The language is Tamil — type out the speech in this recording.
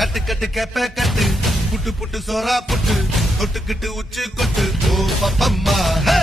கட்டு கட்டு கேப்ப கட்டு புட்டு புட்டு சோறா புட்டு தொட்டுக்கிட்டு உச்சு கொட்டு ஓ பப்பம்மா ஹே